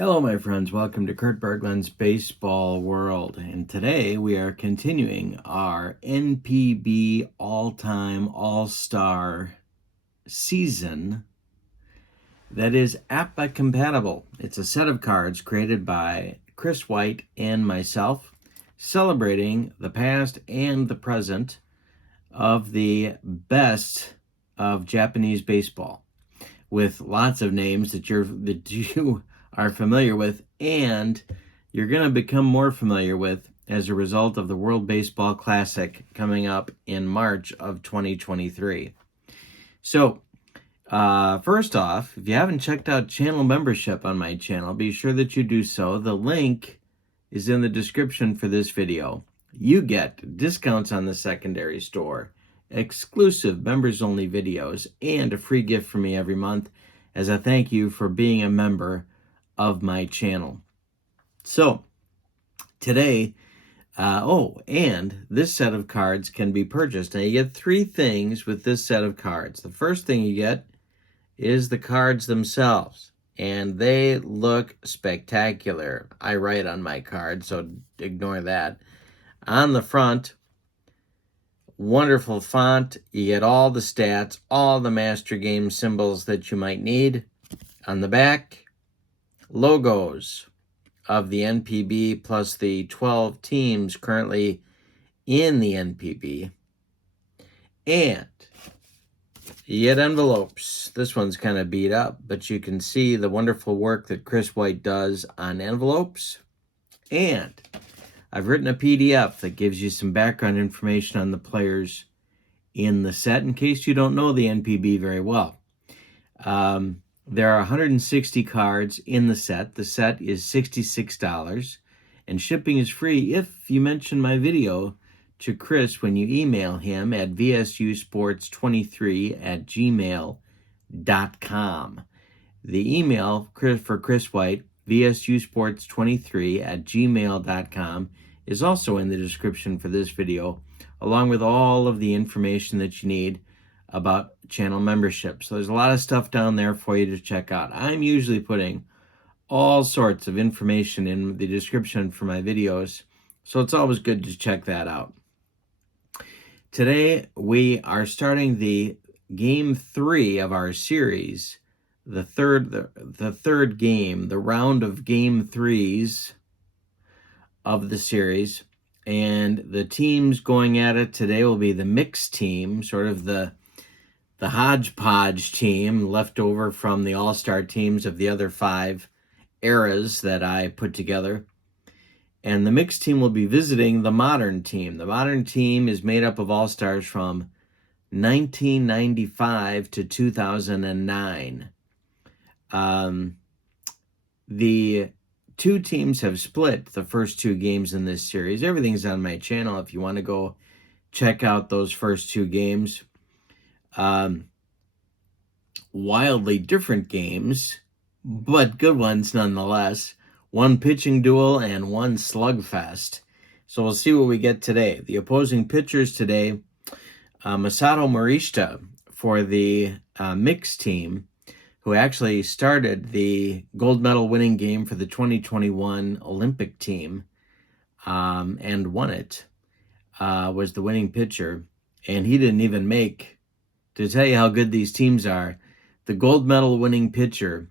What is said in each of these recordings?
Hello, my friends. Welcome to Kurt Berglund's Baseball World. And today we are continuing our NPB all-time all-star season that is APBA-compatible. It's a set of cards created by Chris White and myself, celebrating the past and the present of the best of Japanese baseball, with lots of names that you are familiar with, and you're going to become more familiar with as a result of the World Baseball Classic coming up in March of 2023. So, first off, if you haven't checked out channel membership on my channel, be sure that you do so. The link is in the description for this video. You get discounts on the secondary store, exclusive members-only videos, and a free gift from me every month as a thank you for being a member of my channel. So today, and this set of cards can be purchased. Now you get three things with this set of cards. The first thing you get is the cards themselves, and they look spectacular. I write on my card, so ignore that. On the front, wonderful font. You get all the stats, all the Master Game symbols that you might need. On the back, logos of the NPB plus the 12 teams currently in the NPB. And you get envelopes. This one's kind of beat up, but you can see the wonderful work that Chris White does on envelopes. And I've written a PDF that gives you some background information on the players in the set in case you don't know the NPB very well. There are 160 cards in the set. The set is $66, and shipping is free if you mention my video to Chris when you email him at vsusports23@gmail.com. The email for Chris White, vsusports23@gmail.com, is also in the description for this video, along with all of the information that you need about channel membership. So there's a lot of stuff down there for you to check out. I'm usually putting all sorts of information in the description for my videos, so it's always good to check that out. Today we are starting the game 3 of our series, the third game, the round of game 3s of the series, and the teams going at it today will be the mixed team, sort of the hodgepodge team left over from the all-star teams of the other 5 eras that I put together. And the mixed team will be visiting the modern team. The modern team is made up of all-stars from 1995 to 2009. The 2 teams have split the first 2 games in this series. Everything's on my channel if you want to go check out those first 2 games. Wildly different games, but good ones nonetheless. 1 pitching duel and 1 slugfest. So we'll see what we get today. The opposing pitchers today, Masato Morishita for the mixed team, who actually started the gold medal winning game for the 2021 Olympic team and won it, was the winning pitcher. And he didn't even make, to tell you how good these teams are, the gold medal winning pitcher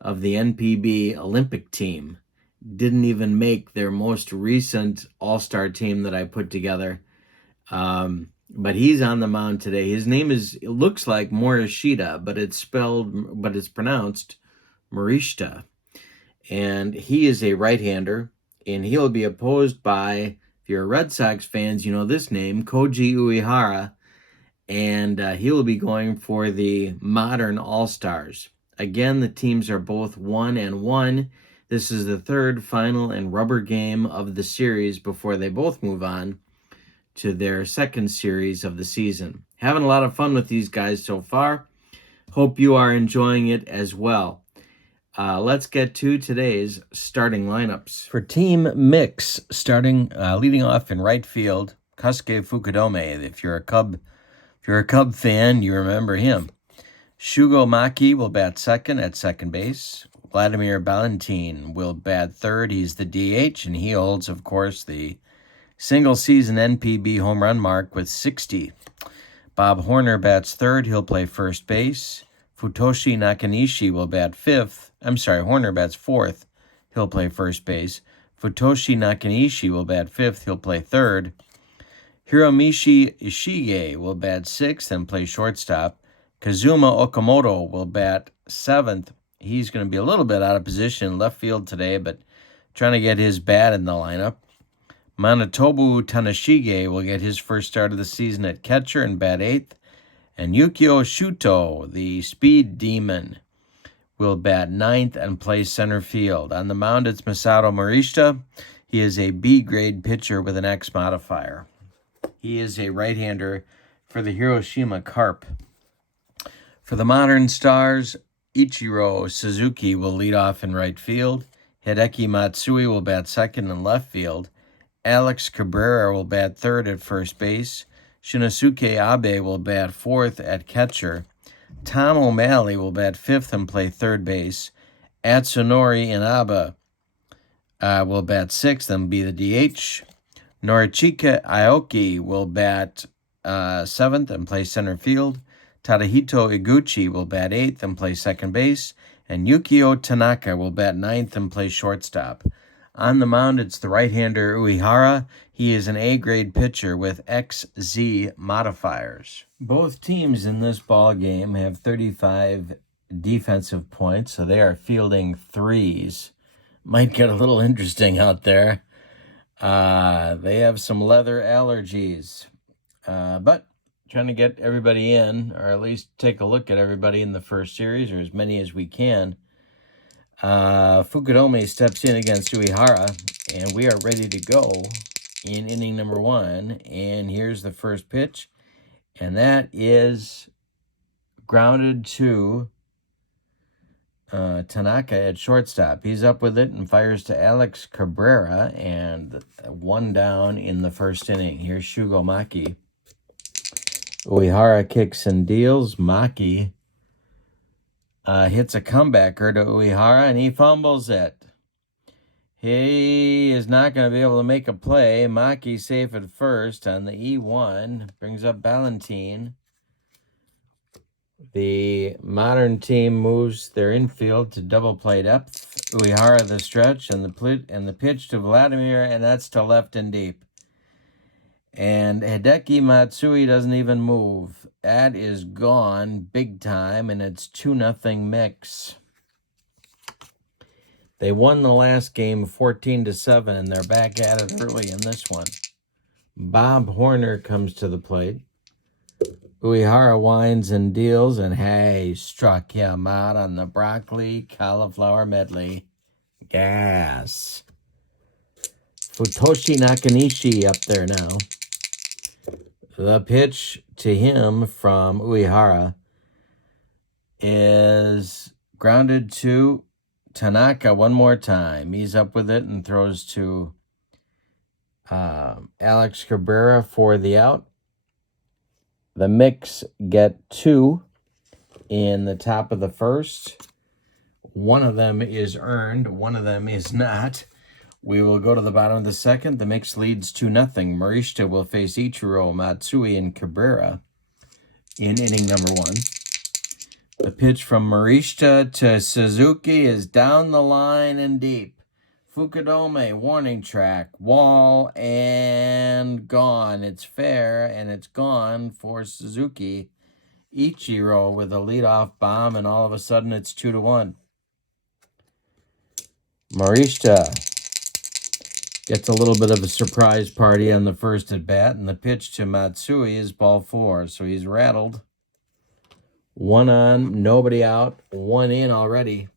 of the NPB Olympic team didn't even make their most recent all-star team that I put together. But he's on the mound today. His name it looks like Morishita, but it's pronounced Morishita. And he is a right-hander, and he'll be opposed by, if you're Red Sox fans, you know this name, Koji Uehara. And he will be going for the modern all-stars. Again, the teams are both 1-1. This is the 3rd final and rubber game of the series before they both move on to their 2nd series of the season. Having a lot of fun with these guys so far. Hope you are enjoying it as well. Let's get to today's starting lineups. For Team Mix, leading off in right field, Kosuke Fukudome. If you're a Cub fan, you remember him. Shugo Maki will bat second at second base. Vladimir Valentin will bat third. He's the DH, and he holds, of course, the single-season NPB home run mark with 60. Bob Horner bats third. He'll play first base. Futoshi Nakanishi will bat fifth. Horner bats fourth. He'll play first base. Futoshi Nakanishi will bat fifth. He'll play third. Hiromichi Ishige will bat sixth and play shortstop. Kazuma Okamoto will bat seventh. He's going to be a little bit out of position in left field today, but trying to get his bat in the lineup. Manitobu Tanashige will get his first start of the season at catcher and bat eighth. And Yukio Shuto, the speed demon, will bat ninth and play center field. On the mound, it's Masato Morishita. He is a B-grade pitcher with an X modifier. He is a right-hander for the Hiroshima Carp. For the Modern Stars, Ichiro Suzuki will lead off in right field. Hideki Matsui will bat second in left field. Alex Cabrera will bat third at first base. Shinosuke Abe will bat fourth at catcher. Tom O'Malley will bat fifth and play third base. Atsunori Inaba will bat sixth and be the DH. Norichika Aoki will bat seventh and play center field. Tadahito Iguchi will bat eighth and play second base. And Yukio Tanaka will bat ninth and play shortstop. On the mound, it's the right-hander Uehara. He is an A-grade pitcher with XZ modifiers. Both teams in this ball game have 35 defensive points, so they are fielding threes. Might get a little interesting out there. They have some leather allergies, but trying to get everybody in, or at least take a look at everybody in the first series, or as many as we can. Fukudome steps in against Uehara, and we are ready to go in inning number one. And here's the first pitch, and that is grounded to Tanaka at shortstop. He's up with it and fires to Alex Cabrera, and one down in the first inning. Here's Shugo Maki. Uehara kicks and deals. Maki hits a comebacker to Uehara, and he fumbles it. He is not going to be able to make a play. Maki safe at first on the E1. Brings up Valentin. The Modern team moves their infield to double play depth. Uehara the stretch and the pitch to Vladimir, and that's to left and deep. And Hideki Matsui doesn't even move. That is gone big time, and it's 2-0 Mix. They won the last game 14-7, and they're back at it early in this one. Bob Horner comes to the plate. Uehara winds and deals, and hey, struck him out on the broccoli cauliflower medley. Gas. Futoshi Nakanishi up there now. The pitch to him from Uehara is grounded to Tanaka one more time. He's up with it and throws to Alex Cabrera for the out. The Mix get two in the top of the first. One of them is earned. One of them is not. We will go to the bottom of the second. The Mix leads 2-0. Morishita will face Ichiro, Matsui, and Cabrera in inning number one. The pitch from Morishita to Suzuki is down the line and deep. Fukudome, warning track, wall, and gone. It's fair, and it's gone for Suzuki. Ichiro with a leadoff bomb, and all of a sudden it's 2-1. Morishita gets a little bit of a surprise party on the first at bat, and the pitch to Matsui is ball four, so he's rattled. One on, nobody out, one in already.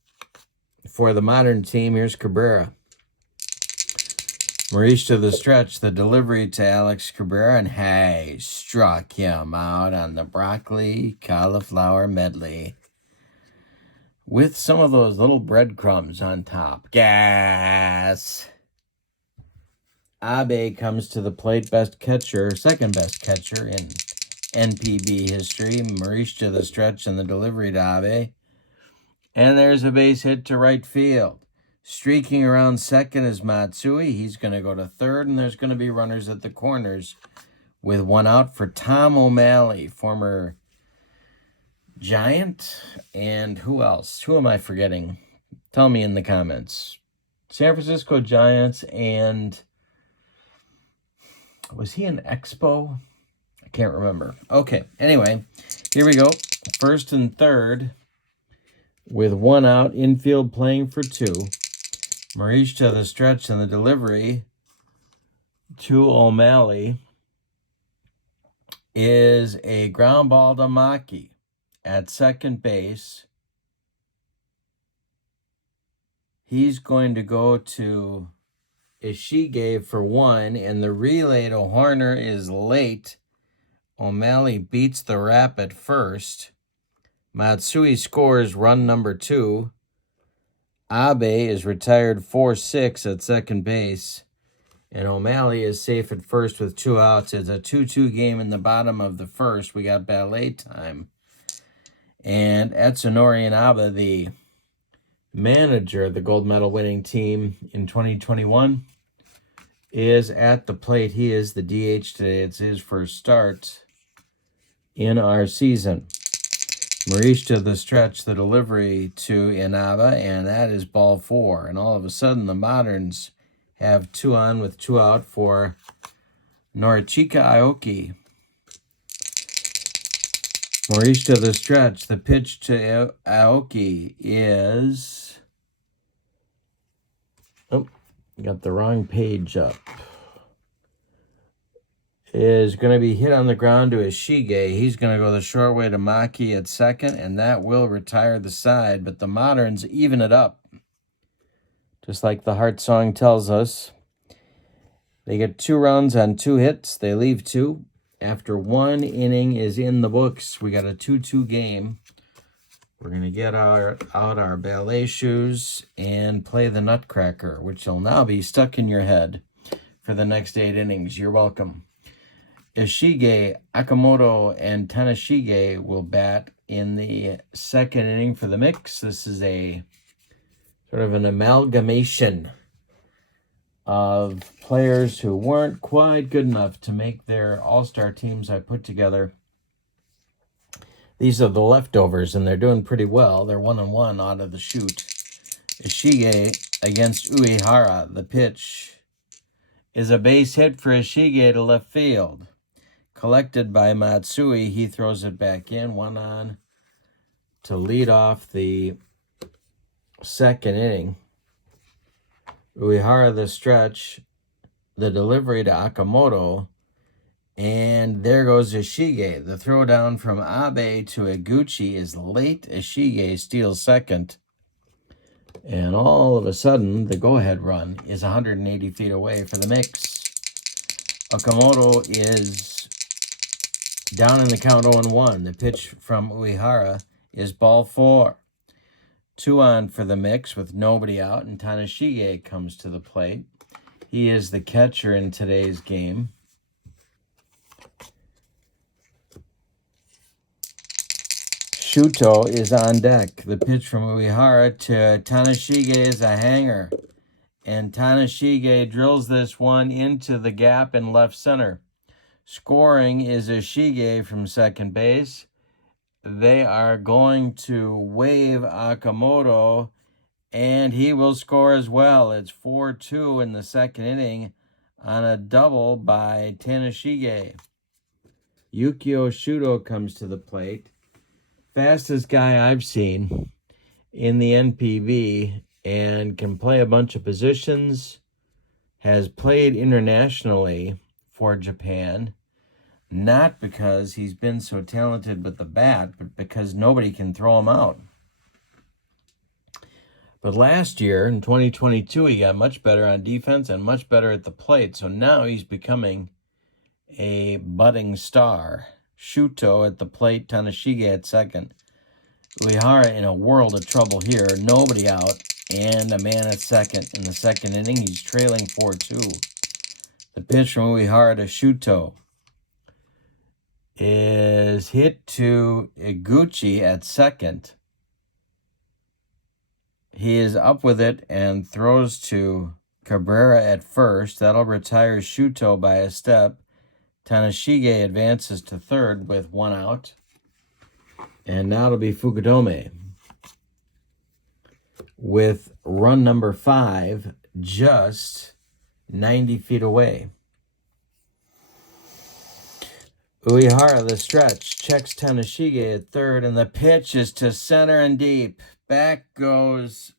For the Modern team, here's Cabrera. Morishita the stretch, the delivery to Alex Cabrera, and hey, struck him out on the broccoli cauliflower medley with some of those little breadcrumbs on top. Gas. Abe comes to the plate, second best catcher in NPB history. Morishita the stretch and the delivery to Abe. And there's a base hit to right field. Streaking around second is Matsui. He's going to go to third, and there's going to be runners at the corners with one out for Tom O'Malley, former Giant. And who else? Who am I forgetting? Tell me in the comments. San Francisco Giants, and was he an Expo? I can't remember. Okay, anyway, here we go. First and third with one out, infield playing for two. Maurice to the stretch and the delivery to O'Malley is a ground ball to Maki at second base. He's going to go to Ishige for one, and the relay to Horner is late. O'Malley beats the wrap at first. Matsui scores run number 2. Abe is retired 4-6 at second base. And O'Malley is safe at first with 2 outs. It's a 2-2 game in the bottom of the first. We got ballet time. And Etsunori Inaba, the manager of the gold medal winning team in 2021, is at the plate. He is the DH today. It's his first start in our season. Maurice to the stretch, the delivery to Inaba, and that is ball 4. And all of a sudden, the Moderns have 2 on with 2 out for Norichika Aoki. Maurice to the stretch. The pitch to Aoki is... Oh, got the wrong page up. Is going to be hit on the ground to Ishige. He's going to go the short way to Maki at second, and that will retire the side. But the Moderns even it up. Just like the Heart song tells us. They get 2 runs on 2 hits. They leave 2. After 1 inning is in the books, we got a 2-2 game. We're going to get out our ballet shoes and play the Nutcracker, which will now be stuck in your head for the next 8 innings. You're welcome. Ishige, Akamoto, and Tanashige will bat in the second inning for the mix. This is a sort of an amalgamation of players who weren't quite good enough to make their all-star teams I put together. These are the leftovers, and they're doing pretty well. They're 1-1 out of the chute. Ishige against Uehara. The pitch is a base hit for Ishige to left field. Collected by Matsui. He throws it back in. 1 on to lead off the second inning. Uehara the stretch, the delivery to Akamoto, and there goes Ishige. The throw down from Abe to Eguchi is late. Ishige steals second. And all of a sudden, the go-ahead run is 180 feet away for the mix. Akamoto is down in the count 0-1. The pitch from Uehara is ball 4. 2 on for the mix with nobody out, and Tanashige comes to the plate. He is the catcher in today's game. Shuto is on deck. The pitch from Uehara to Tanashige is a hanger, and Tanashige drills this one into the gap in left center. Scoring is Ishige from second base. They are going to wave Akamoto, and he will score as well. It's 4-2 in the second inning on a double by Tanashige. Yukio Shuto comes to the plate. Fastest guy I've seen in the NPB, and can play a bunch of positions. Has played internationally for Japan. Not because he's been so talented with the bat, but because nobody can throw him out. But last year, in 2022, he got much better on defense and much better at the plate. So now he's becoming a budding star. Shuto at the plate, Tanashige at second. Uehara in a world of trouble here. Nobody out, and a man at second. In the second inning, he's trailing 4-2. The pitch from Uehara to Shuto is hit to Eguchi at second. He is up with it and throws to Cabrera at first. That'll retire Shuto by a step. Tanashige advances to third with 1 out. And now it'll be Fukudome with run number 5 just 90 feet away. Uehara, the stretch, checks Tanashige at third, and the pitch is to center and deep. Back goes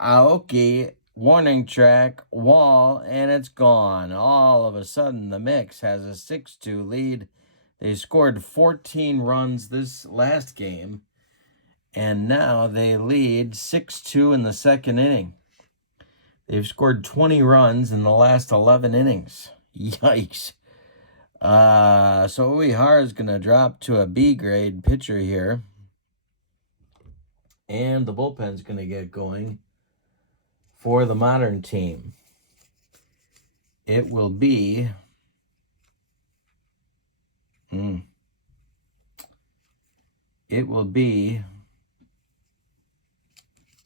Aoki, warning track, wall, and it's gone. All of a sudden, the Mix has a 6-2 lead. They scored 14 runs this last game, and now they lead 6-2 in the second inning. They've scored 20 runs in the last 11 innings. Yikes. So Uehara is going to drop to a B grade pitcher here. And the bullpen's going to get going for the Modern team. It will be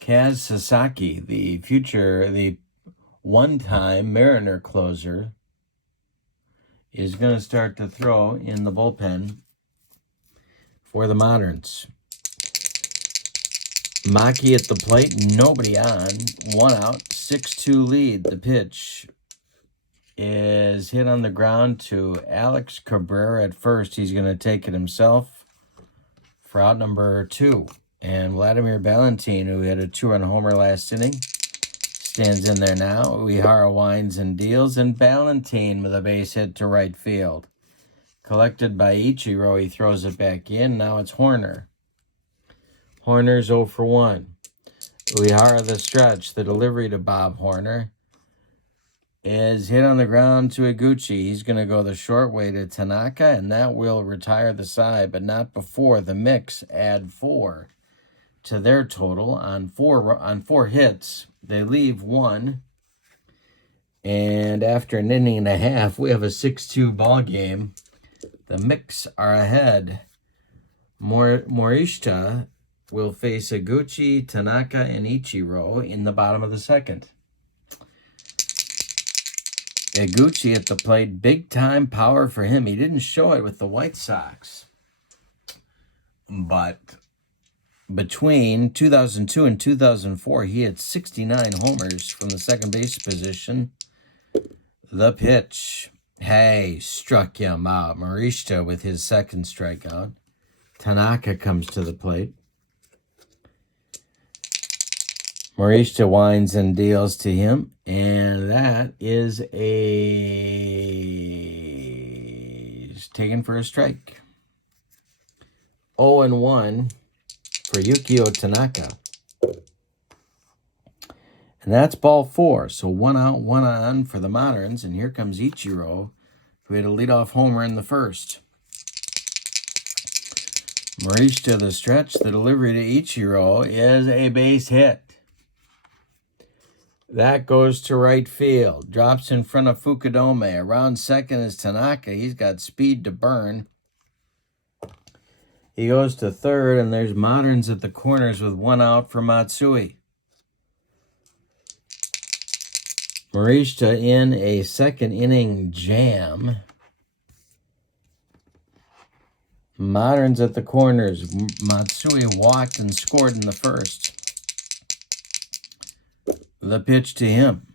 Kaz Sasaki, the one-time Mariner closer, is going to start to throw in the bullpen for the Moderns. Maki at the plate, nobody on, 1 out, 6-2 lead. The pitch is hit on the ground to Alex Cabrera at first. He's going to take it himself for out number 2. And Vladimir Valentin, who hit a 2-run homer last inning, stands in there now. Uehara winds and deals, and Valentin with a base hit to right field. Collected by Ichiro, he throws it back in. Now it's Horner. Horner's 0 for 1. Uehara the stretch. The delivery to Bob Horner is hit on the ground to Iguchi. He's going to go the short way to Tanaka, and that will retire the side, but not before the Mix add 4 to their total on 4 hits. They leave 1, and after an inning and a half, we have a 6-2 ball game. The Mix are ahead. Morishita will face Iguchi, Tanaka, and Ichiro in the bottom of the second. Iguchi at the plate, big-time power for him. He didn't show it with the White Sox, but between 2002 and 2004, he had 69 homers from the second base position. The pitch. Hey, struck him out. Morishita with his second strikeout. Tanaka comes to the plate. Morishita winds and deals to him, and that is taken for a strike. 0-1 for Yukio Tanaka. And that's ball 4. So 1 out, 1 on for the Moderns. And here comes Ichiro, who had a leadoff homer in the first. Morishita the stretch. The delivery to Ichiro is a base hit. That goes to right field. Drops in front of Fukudome. Around second is Tanaka. He's got speed to burn. He goes to third, and there's Moderns at the corners with 1 out for Matsui. Morishita in a second inning jam. Moderns at the corners. Matsui walked and scored in the first. The pitch to him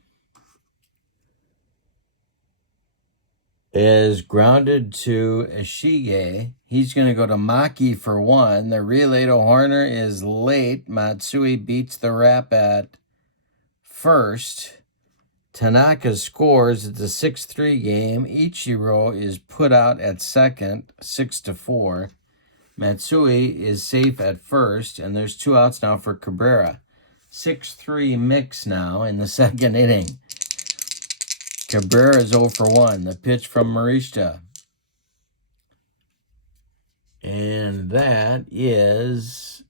is grounded to Ishige. He's going to go to Maki for 1. The relay to Horner is late. Matsui beats the wrap at first. Tanaka scores. It's a 6-3 game. Ichiro is put out at second, 6-4. Matsui is safe at first, and there's 2 outs now for Cabrera. 6-3 Mix now in the second inning. Cabrera is 0 for 1. The pitch from Morishita. And that is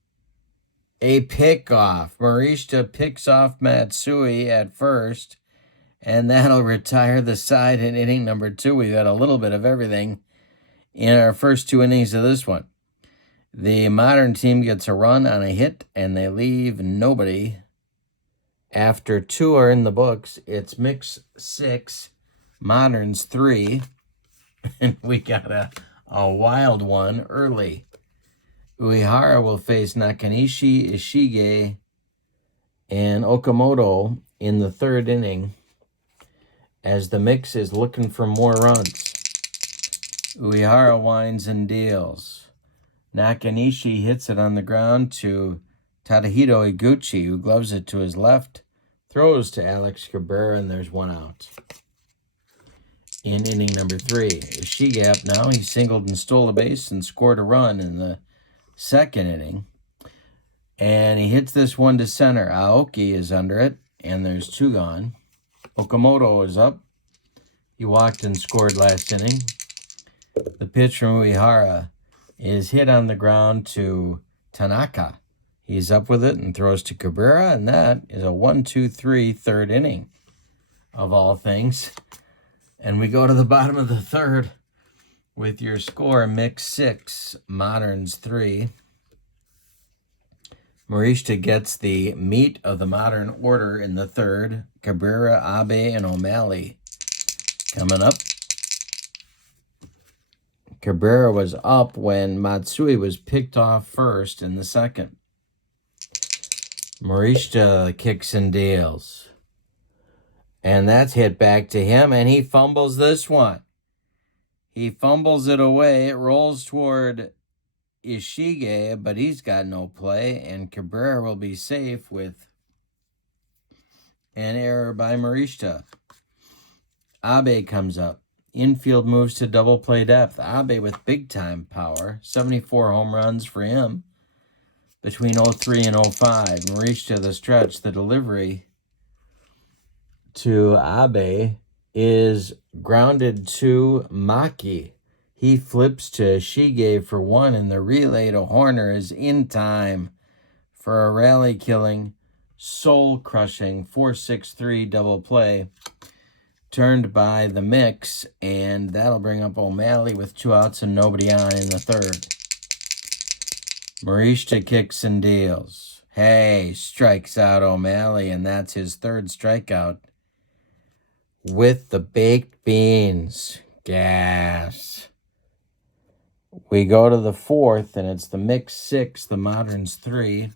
a pickoff. Morishita picks off Matsui at first, and that'll retire the side in inning number 2. We've had a little bit of everything in our first 2 innings of this one. The Modern team gets a run on a hit, and they leave nobody After 2 are in the books, it's mix 6, moderns 3, and we got a wild one early. Uehara will face Nakanishi, Ishige, and Okamoto in the 3rd inning as the mix is looking for more runs. Uehara winds and deals. Nakanishi hits it on the ground to Tadahito Iguchi, who gloves it to his left, throws to Alex Cabrera, and there's 1 out. In inning number 3, Ishige up now. He singled and stole a base and scored a run in the 2nd inning. And he hits this one to center. Aoki is under it, and there's 2 gone. Okamoto is up. He walked and scored last inning. The pitch from Uehara is hit on the ground to Tanaka. He's up with it and throws to Cabrera, and that is a 1-2-3 3rd inning of all things. And we go to the bottom of the 3rd with your score, mix 6, moderns 3. Morishita gets the meat of the modern order in the 3rd. Cabrera, Abe, and O'Malley coming up. Cabrera was up when Matsui was picked off first in the 2nd. Morishita kicks and deals. And that's hit back to him, and he fumbles this one. He fumbles it away. It rolls toward Ishige, but he's got no play, and Cabrera will be safe with an error by Morishita. Abe comes up. Infield moves to double play depth. Abe with big-time power. 74 home runs for him between 03 and 05. Morishita the stretch. The delivery to Abe is grounded to Maki. He flips to Shige for 1, and the relay to Horner is in time for a rally-killing, soul-crushing 4-6-3 double play turned by the mix, and that'll bring up O'Malley with 2 outs and nobody on in the 3rd. Morishita kicks and deals. Hey, strikes out O'Malley, and that's his 3rd strikeout with the baked beans. Gas. We go to the 4th, and it's the mix 6, the moderns 3.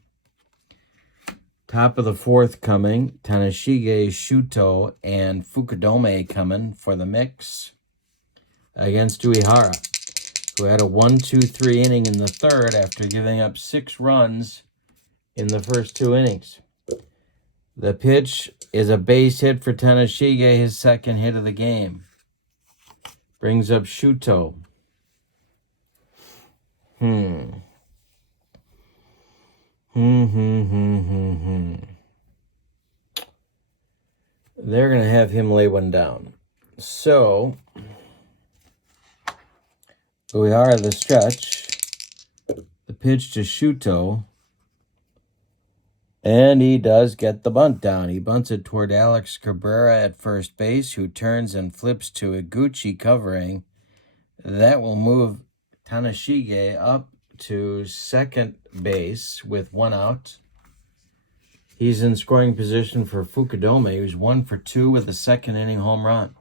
Top of the 4th coming, Tanashige, Shuto, and Fukudome coming for the mix against Uehara, who had a 1-2-3 inning in the 3rd after giving up 6 runs in the first 2 innings. The pitch is a base hit for Tanashige, his 2nd hit of the game. Brings up Shuto. They're going to have him lay one down. So, Uehara the stretch. The pitch to Shuto. And he does get the bunt down. He bunts it toward Alex Cabrera at first base, who turns and flips to Iguchi covering. That will move Tanashige up to 2nd base with 1 out. He's in scoring position for Fukudome, who's 1 for 2 with a 2nd inning home run.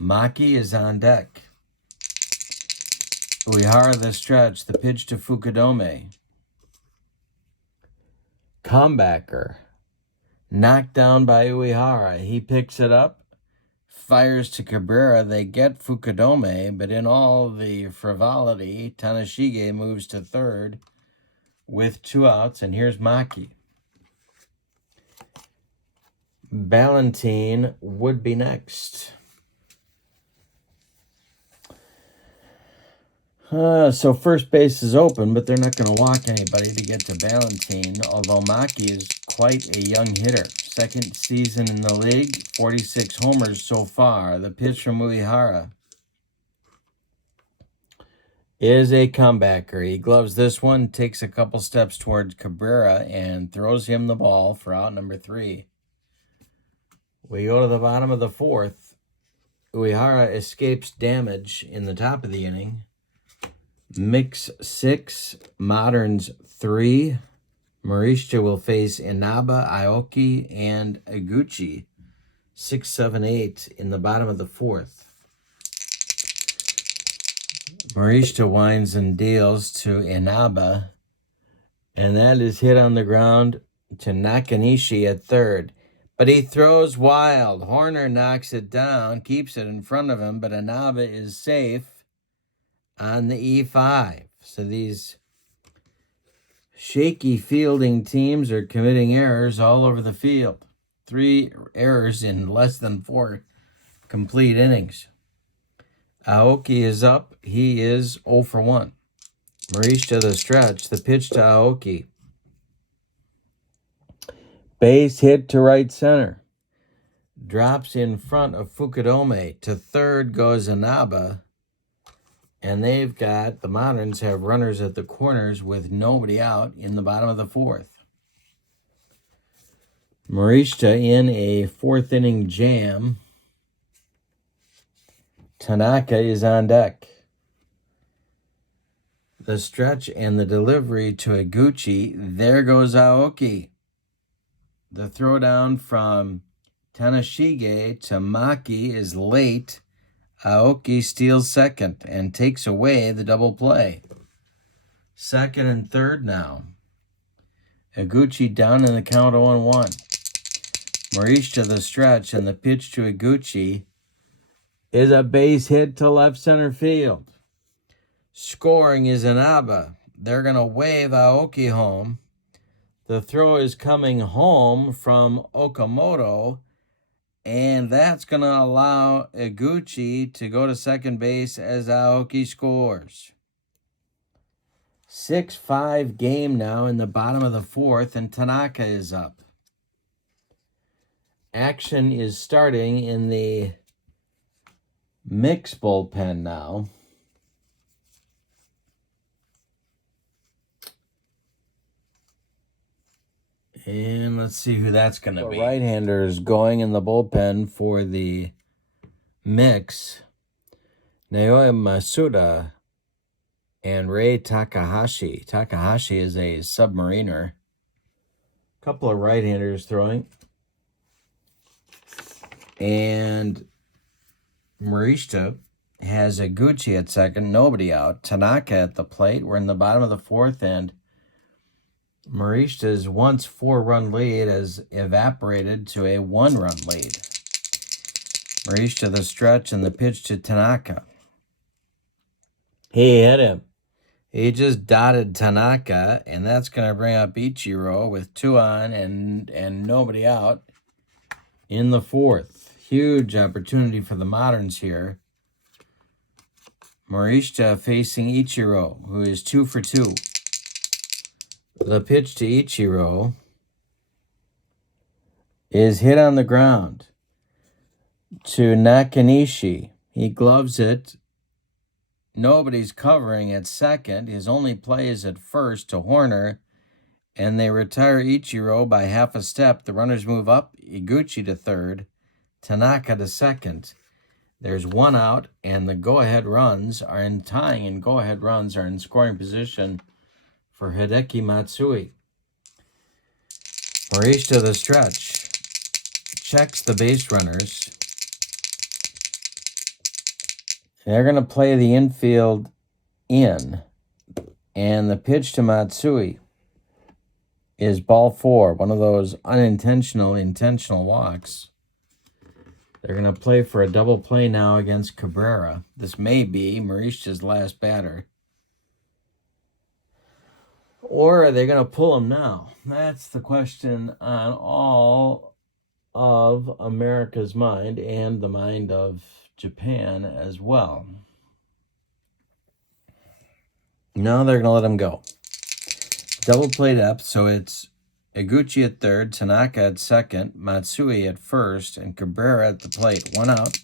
Maki is on deck. Uehara the stretch. The pitch to Fukudome. Comebacker. Knocked down by Uehara. He picks it up. Fires to Cabrera. They get Fukudome, but in all the frivolity, Tanashige moves to 3rd with 2 outs, and here's Maki. Ballantine would be next. So first base is open, but they're not going to walk anybody to get to Ballantine, although Maki is quite a young hitter. 2nd season in the league, 46 homers so far. The pitch from Uehara is a comebacker. He gloves this one, takes a couple steps towards Cabrera, and throws him the ball for out number 3. We go to the bottom of the 4th. Uehara escapes damage in the top of the inning. Mix 6, moderns 3. Morishita will face Inaba, Aoki, and Eguchi. 6, 7, 8 in the bottom of the fourth. Morishita winds and deals to Inaba, and that is hit on the ground to Nakanishi at third. But he throws wild. Horner knocks it down, keeps it in front of him, but Inaba is safe on the E5. So these shaky fielding teams are committing errors all over the field. 3 errors in less than 4 complete innings. Aoki is up. He is 0 for 1. Morishita the stretch. The pitch to Aoki. Base hit to right center. Drops in front of Fukudome. To third goes Inaba. And they've got, the Moderns have runners at the corners with nobody out in the bottom of the fourth. Morishita in a 4th inning jam. Tanaka is on deck. The stretch and the delivery to Eguchi. There goes Aoki. The throwdown from Tanashige to Maki is late. Aoki steals second and takes away the double play. Second and third now. Eguchi down in the count 0-1. Morishita the stretch, and the pitch to Eguchi is a base hit to left center field. Scoring is Inaba. They're going to wave Aoki home. The throw is coming home from Okamoto, and that's going to allow Eguchi to go to second base as Aoki scores. 6-5 game now in the bottom of the fourth, and Tanaka is up. Action is starting in the mix bullpen now. And let's see who that's going to be. Right-handers going in the bullpen for the mix. Naoya Masuda and Rei Takahashi. Takahashi is a submariner. Couple of right-handers throwing. And Morishita has Eguchi at second. Nobody out. Tanaka at the plate. We're in the bottom of the fourth, and Morishita's once 4-run lead has evaporated to a 1-run lead. Morishita the stretch, and the pitch to Tanaka. He hit him. He just dotted Tanaka, and that's going to bring up Ichiro with 2 on and nobody out in the fourth. Huge opportunity for the Moderns here. Morishita facing Ichiro, who is 2 for 2. The pitch to Ichiro is hit on the ground to Nakanishi. He gloves it. Nobody's covering at second. His only play is at first to Horner, and they retire Ichiro by half a step. The runners move up. Eguchi to third, Tanaka to second. There's 1 out, and the go-ahead runs are in tying, and go-ahead runs are in scoring position for Hideki Matsui. Morishita the stretch. Checks the base runners. They're going to play the infield in. And the pitch to Matsui is ball 4. One of those intentional walks. They're going to play for a double play now against Cabrera. This may be Morishita's last batter. Or are they going to pull him now? That's the question on all of America's mind and the mind of Japan as well. No, they're going to let him go. Double play depth, so it's Eguchi at third, Tanaka at second, Matsui at first, and Cabrera at the plate. 1 out.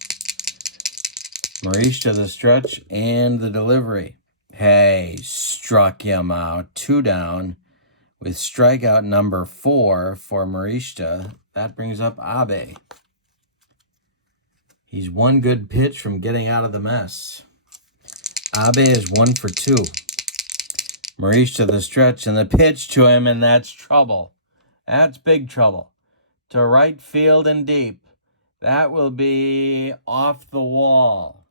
Morishita the stretch and the delivery. Hey, struck him out. 2 down with strikeout number 4 for Morishita. That brings up Abe. He's 1 good pitch from getting out of the mess. Abe is 1 for 2. Maurice to the stretch, and the pitch to him, and that's trouble. That's big trouble. To right field and deep. That will be off the wall.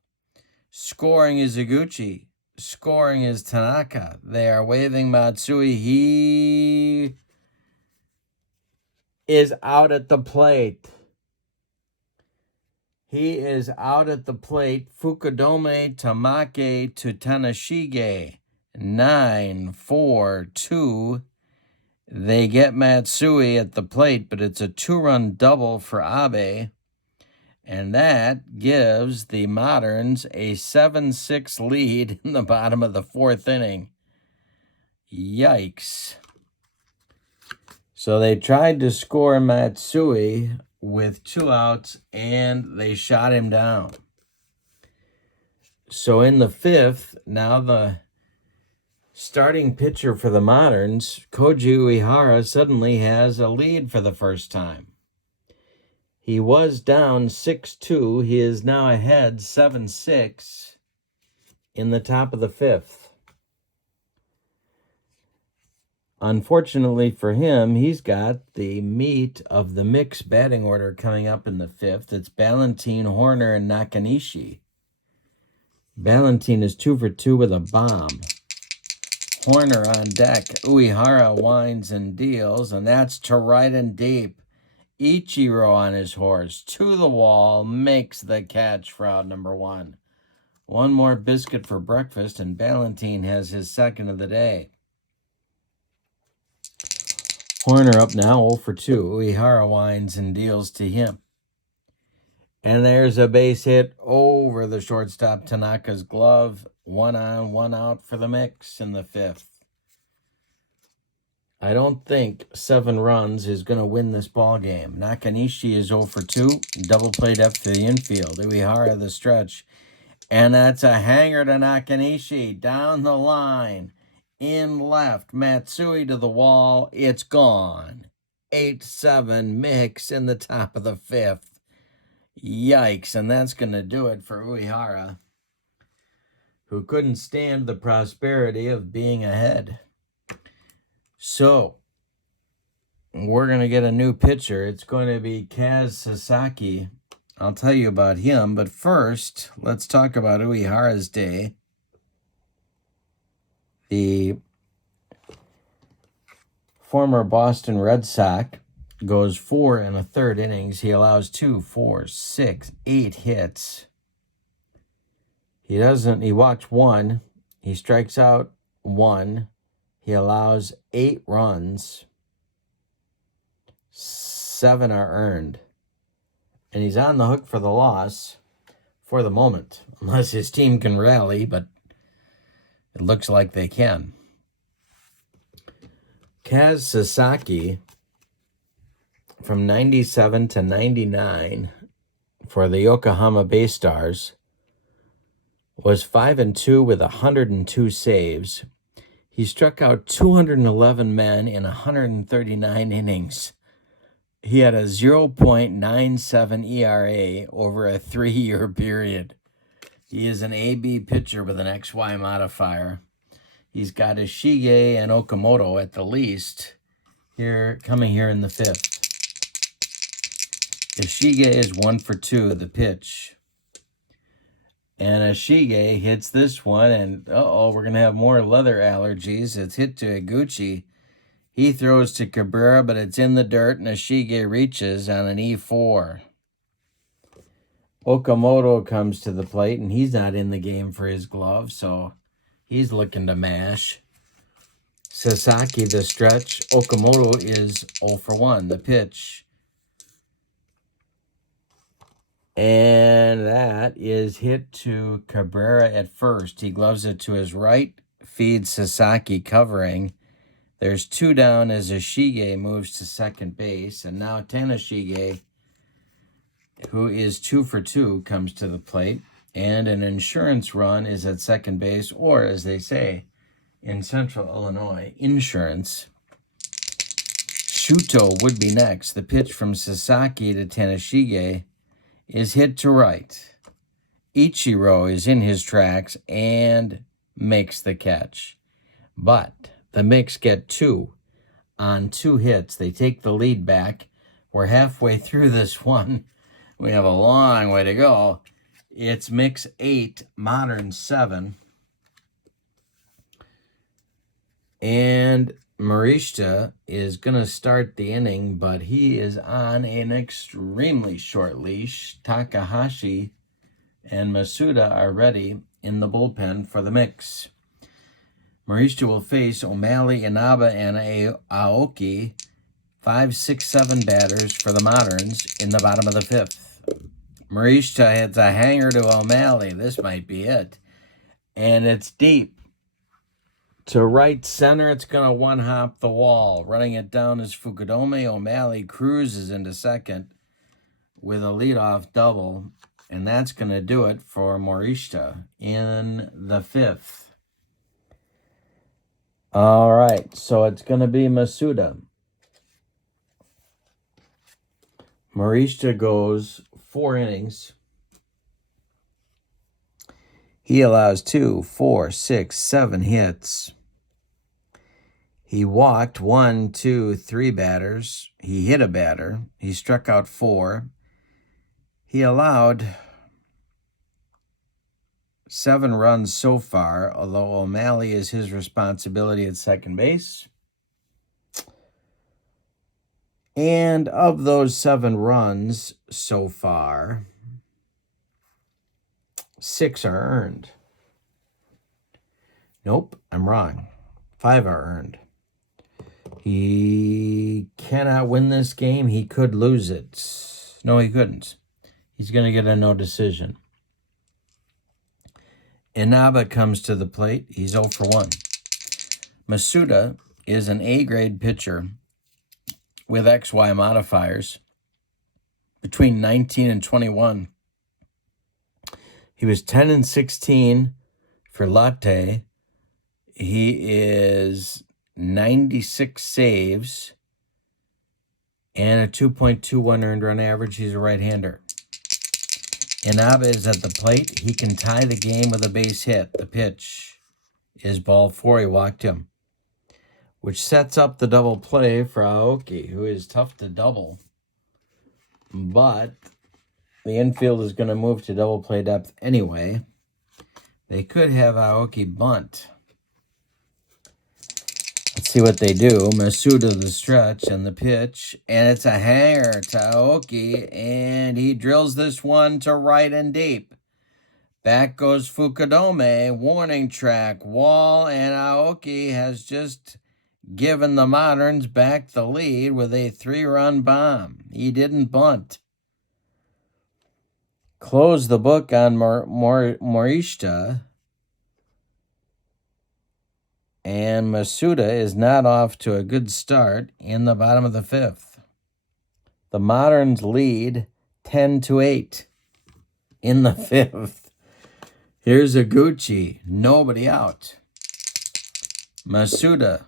Scoring is Iguchi. Scoring is Tanaka. They are waving Matsui. He is out at the plate. He is out at the plate. Fukudome Tamake to Tanashige. 9-4-2. They get Matsui at the plate, but it's a 2-run double for Abe. And that gives the Moderns a 7-6 lead in the bottom of the 4th inning. Yikes. So they tried to score Matsui with 2 outs, and they shot him down. So in the 5th, now the starting pitcher for the Moderns, Koji Uehara, suddenly has a lead for the first time. He was down 6-2. He is now ahead 7-6 in the top of the 5th. Unfortunately for him, he's got the meat of the mixed batting order coming up in the 5th. It's Ballantine, Horner, and Nakanishi. Ballantine is 2 for 2 with a bomb. Horner on deck. Uehara winds and deals, and that's to right and deep. Ichiro on his horse, to the wall, makes the catch for out number 1. One more biscuit for breakfast, and Ballantine has his second of the day. Horner up now 0 for 2. Uehara winds and deals to him. And there's a base hit over the shortstop Tanaka's glove. 1 on, 1 out for the mix in the 5th. I don't think 7 runs is going to win this ball game. Nakanishi is 0 for 2. Double play depth to the infield. Uehara the stretch. And that's a hanger to Nakanishi. Down the line. In left. Matsui to the wall. It's gone. 8-7 mix in the top of the 5th. Yikes. And that's going to do it for Uehara, who couldn't stand the prosperity of being ahead. So, we're going to get a new pitcher. It's going to be Kaz Sasaki. I'll tell you about him, but first, let's talk about Uehara's day. The former Boston Red Sox goes 4 1/3 innings. He allows 2, 4, 6, 8 hits. He walks 1. He strikes out 1. He allows 8 runs. 7 are earned. And he's on the hook for the loss for the moment, unless his team can rally, but it looks like they can. Kaz Sasaki, from 97 to 99 for the Yokohama Bay Stars, was 5-2 with 102 saves. He struck out 211 men in 139 innings. He had a 0.97 ERA over a 3-year period. He is an AB pitcher with an XY modifier. He's got Ishige and Okamoto at the least coming here in the 5th. Ishige is 1 for 2, the pitch. And Ishige hits this one, and we're going to have more leather allergies. It's hit to Iguchi. He throws to Cabrera, but it's in the dirt, and Ishige reaches on an E4. Okamoto comes to the plate, and he's not in the game for his glove, so he's looking to mash. Sasaki the stretch. Okamoto is 0 for 1, the pitch. And that is hit to Cabrera at first. He gloves it to his right, feeds Sasaki covering. There's 2 down as Ishige moves to second base. And now Tanashige, who is 2 for 2, comes to the plate. And an insurance run is at second base, or as they say in Central Illinois, insurance. Shuto would be next. The pitch from Sasaki to Tanashige is hit to right. Ichiro is in his tracks and makes the catch. But the Mix get 2 on 2 hits. They take the lead back. We're halfway through this one. We have a long way to go. It's Mix 8, Modern 7. And Marishta is going to start the inning, but he is on an extremely short leash. Takahashi and Masuda are ready in the bullpen for the Mix. Marishta will face O'Malley, Inaba, and Aoki, 5, 6, 7 batters for the Moderns in the bottom of the 5th. Marishta hits a hanger to O'Malley. This might be it. And it's deep. To right center, it's going to one-hop the wall. Running it down is Fukudome. O'Malley cruises into second with a leadoff double. And that's going to do it for Marishta in the 5th. All right, so it's going to be Masuda. Marishta goes 4 innings. He allows 2, 4, 6, 7 hits. He walked 1, 2, 3 batters. He hit a batter. He struck out 4. He allowed 7 runs so far, although O'Malley is his responsibility at second base. And of those 7 runs so far, 6 are earned. Nope, I'm wrong. 5 are earned. He cannot win this game. He could lose it. No, he couldn't. He's going to get a no decision. Inaba comes to the plate. He's 0 for 1. Masuda is an A-grade pitcher with XY modifiers. Between 19 and 21, he was 10 and 16 for Latte. He is 96 saves and a 2.21 earned run average. He's a right-hander. Inaba is at the plate. He can tie the game with a base hit. The pitch is ball 4. He walked him, which sets up the double play for Aoki, who is tough to double. But the infield is going to move to double play depth anyway. They could have Aoki bunt. Let's see what they do. Masuda the stretch and the pitch. And it's a hanger to Aoki. And he drills this one to right and deep. Back goes Fukudome. Warning track. Wall. And Aoki has just given the Moderns back the lead with a 3-run bomb. He didn't bunt. Close the book on Marishta. And Masuda is not off to a good start in the bottom of the 5th. The Moderns lead 10-8 in the 5th. Here's Iguchi. Nobody out. Masuda.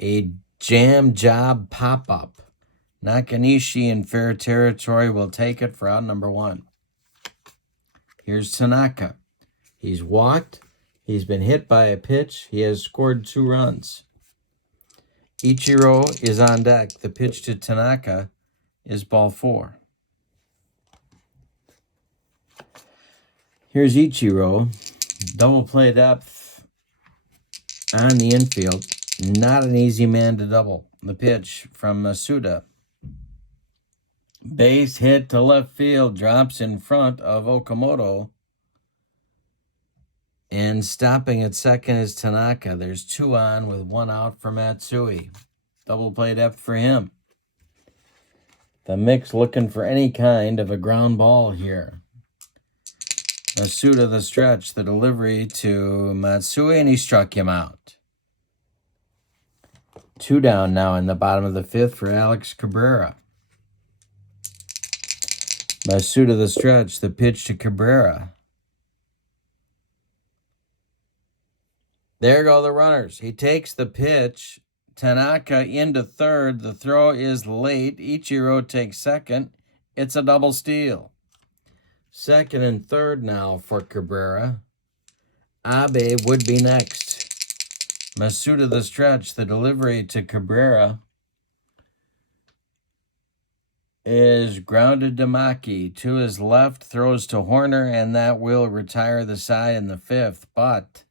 A jam job pop-up. Nakanishi in fair territory will take it for out number 1. Here's Tanaka. He's walked. He's been hit by a pitch. He has scored 2 runs. Ichiro is on deck. The pitch to Tanaka is ball 4. Here's Ichiro. Double play depth on the infield. Not an easy man to double. The pitch from Masuda. Base hit to left field. Drops in front of Okamoto. And stopping at second is Tanaka. There's 2 on with 1 out for Matsui. Double play depth for him. The Mix looking for any kind of a ground ball here. Masuda the stretch. The delivery to Matsui, and he struck him out. 2 down now in the bottom of the 5th for Alex Cabrera. Masuda the stretch. The pitch to Cabrera. There go the runners. He takes the pitch. Tanaka into third. The throw is late. Ichiro takes second. It's a double steal. Second and third now for Cabrera. Abe would be next. Masuda the stretch. The delivery to Cabrera is grounded to Maki. To his left, throws to Horner, and that will retire the side in the 5th. But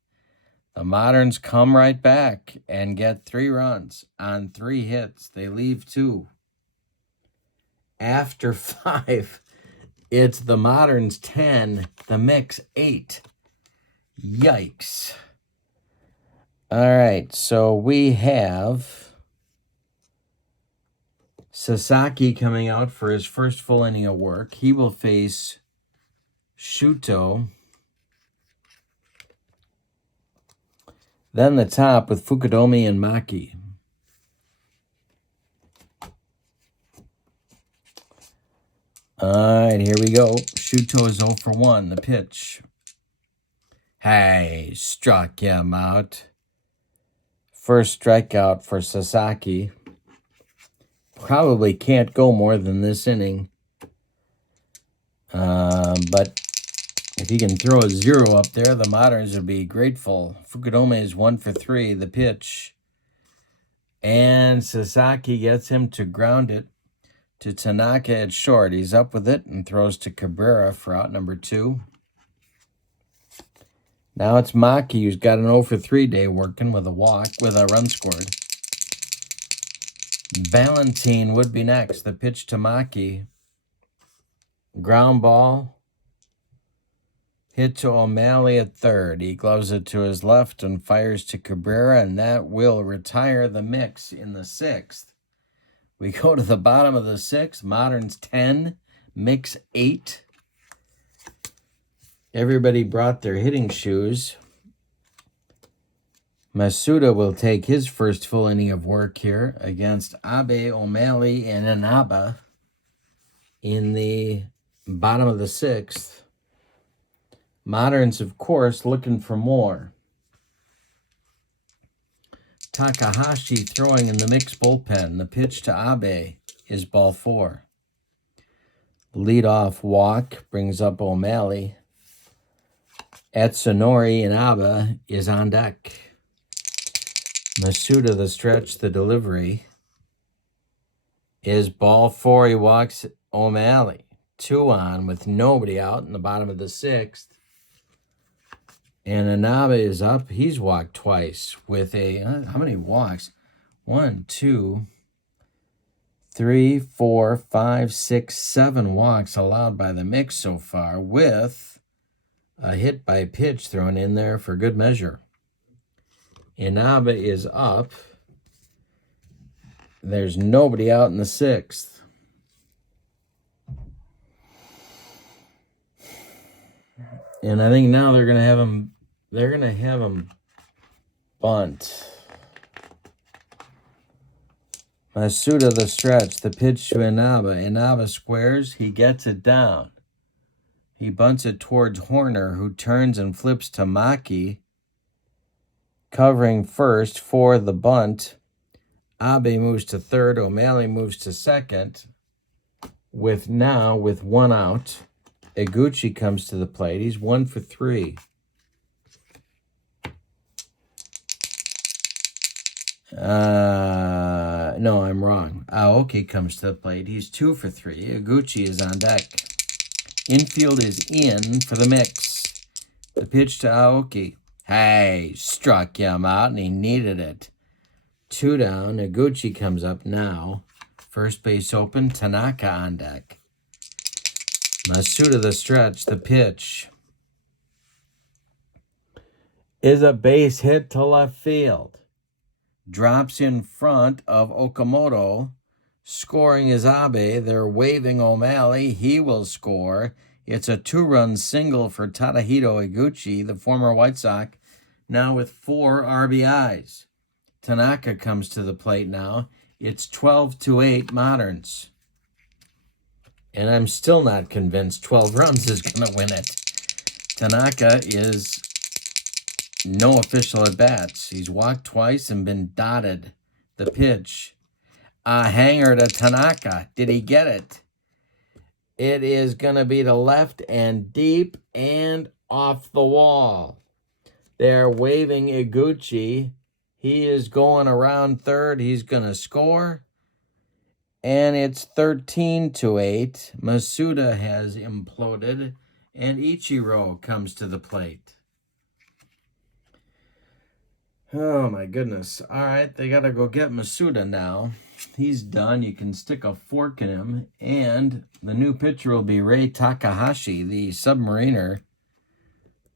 the Moderns come right back and get 3 runs on 3 hits. They leave 2. After 5, it's the Moderns 10, the Mix 8. Yikes. All right, so we have Sasaki coming out for his first full inning of work. He will face Shuto. Then the top with Fukudomi and Maki. All right, here we go. Shuto is 0 for 1. The pitch. Hey, struck him out. First strikeout for Sasaki. Probably can't go more than this inning. But if he can throw a 0 up there, the Moderns would be grateful. Fukudome is 1 for 3. The pitch. And Sasaki gets him to ground it to Tanaka at short. He's up with it and throws to Cabrera for out number 2. Now it's Maki, who's got an 0 for 3 day working with a walk, with a run scored. Valentine would be next. The pitch to Maki. Ground ball. Hit to O'Malley at third. He gloves it to his left and fires to Cabrera, and that will retire the Mix in the 6th. We go to the bottom of the 6th. Moderns 10, Mix 8. Everybody brought their hitting shoes. Masuda will take his first full inning of work here against Abe, O'Malley, and Inaba in the bottom of the 6th. Moderns, of course, looking for more. Takahashi throwing in the Mix bullpen. The pitch to Abe is ball 4. Leadoff walk brings up O'Malley. Etsunori Inaba is on deck. Masuda the stretch, the delivery is ball 4. He walks O'Malley. 2 on with nobody out in the bottom of the 6th. And Inaba is up. He's walked twice with a, how many walks? 1, 2, 3, 4, 5, 6, 7 walks allowed by the Mix so far, with a hit by pitch thrown in there for good measure. Inaba is up. There's nobody out in the 6th. And I think now they're gonna have him bunt. Masuda the stretch, the pitch to Inaba. Inaba squares, he gets it down. He bunts it towards Horner, who turns and flips to Maki, covering first for the bunt. Abe moves to third. O'Malley moves to second. With 1 out. Iguchi comes to the plate. He's 1 for 3. No, I'm wrong. Aoki comes to the plate. He's 2 for 3. Iguchi is on deck. Infield is in for the Mix. The pitch to Aoki. Hey, struck him out, and he needed it. 2 down. Iguchi comes up now. First base open. Tanaka on deck. Masuda the stretch. The pitch is a base hit to left field. Drops in front of Okamoto. Scoring is Abe. They're waving O'Malley. He will score. It's a 2-run single for Tadahito Iguchi, the former White Sox, now with 4 RBIs. Tanaka comes to the plate now. It's 12-8 Moderns. And I'm still not convinced 12 runs is going to win it. Tanaka is no official at-bats. He's walked twice and been dotted. The pitch. A hanger to Tanaka. Did he get it? It is going to be to left and deep and off the wall. They're waving Iguchi. He is going around third. He's going to score. And it's 13-8. Masuda has imploded. And Ichiro comes to the plate. Oh, my goodness. All right, they got to go get Masuda now. He's done. You can stick a fork in him. And the new pitcher will be Rei Takahashi, the submariner,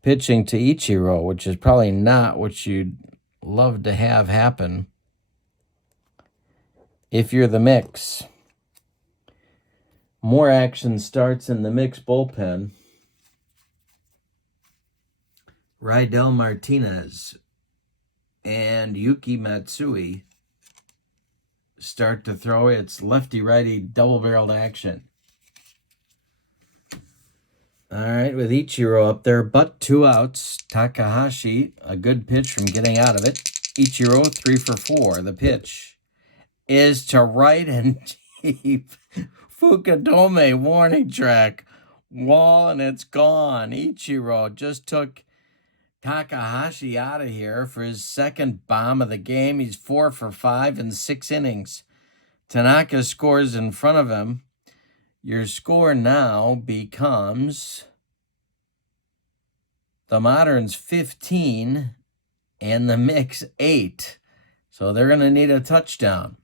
pitching to Ichiro, which is probably not what you'd love to have happen if you're the Mix. More action starts in the Mix bullpen. Rydell Martinez and Yuki Matsui start to throw. It's lefty-righty double-barreled action. All right, with Ichiro up there, but 2 outs. Takahashi, a good pitch from getting out of it. Ichiro, 3 for 4. The pitch is to right and deep. Fukudome, warning track. Wall, and it's gone. Ichiro just took Takahashi out of here for his second bomb of the game. He's 4 for 5 in 6 innings. Tanaka scores in front of him. Your score now becomes the Moderns 15 and the Mix 8. So they're going to need a touchdown.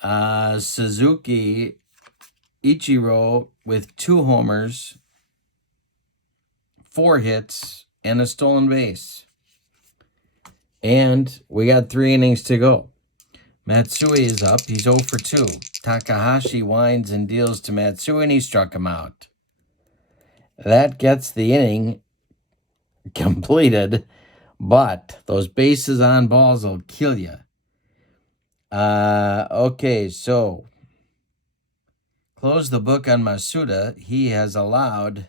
Suzuki, Ichiro with 2 homers, 4 hits, and a stolen base. And we got 3 innings to go. Matsui is up. He's 0 for 2. Takahashi winds and deals to Matsui, and he struck him out. That gets the inning completed, but those bases on balls will kill you. Okay, so close the book on Masuda. He has allowed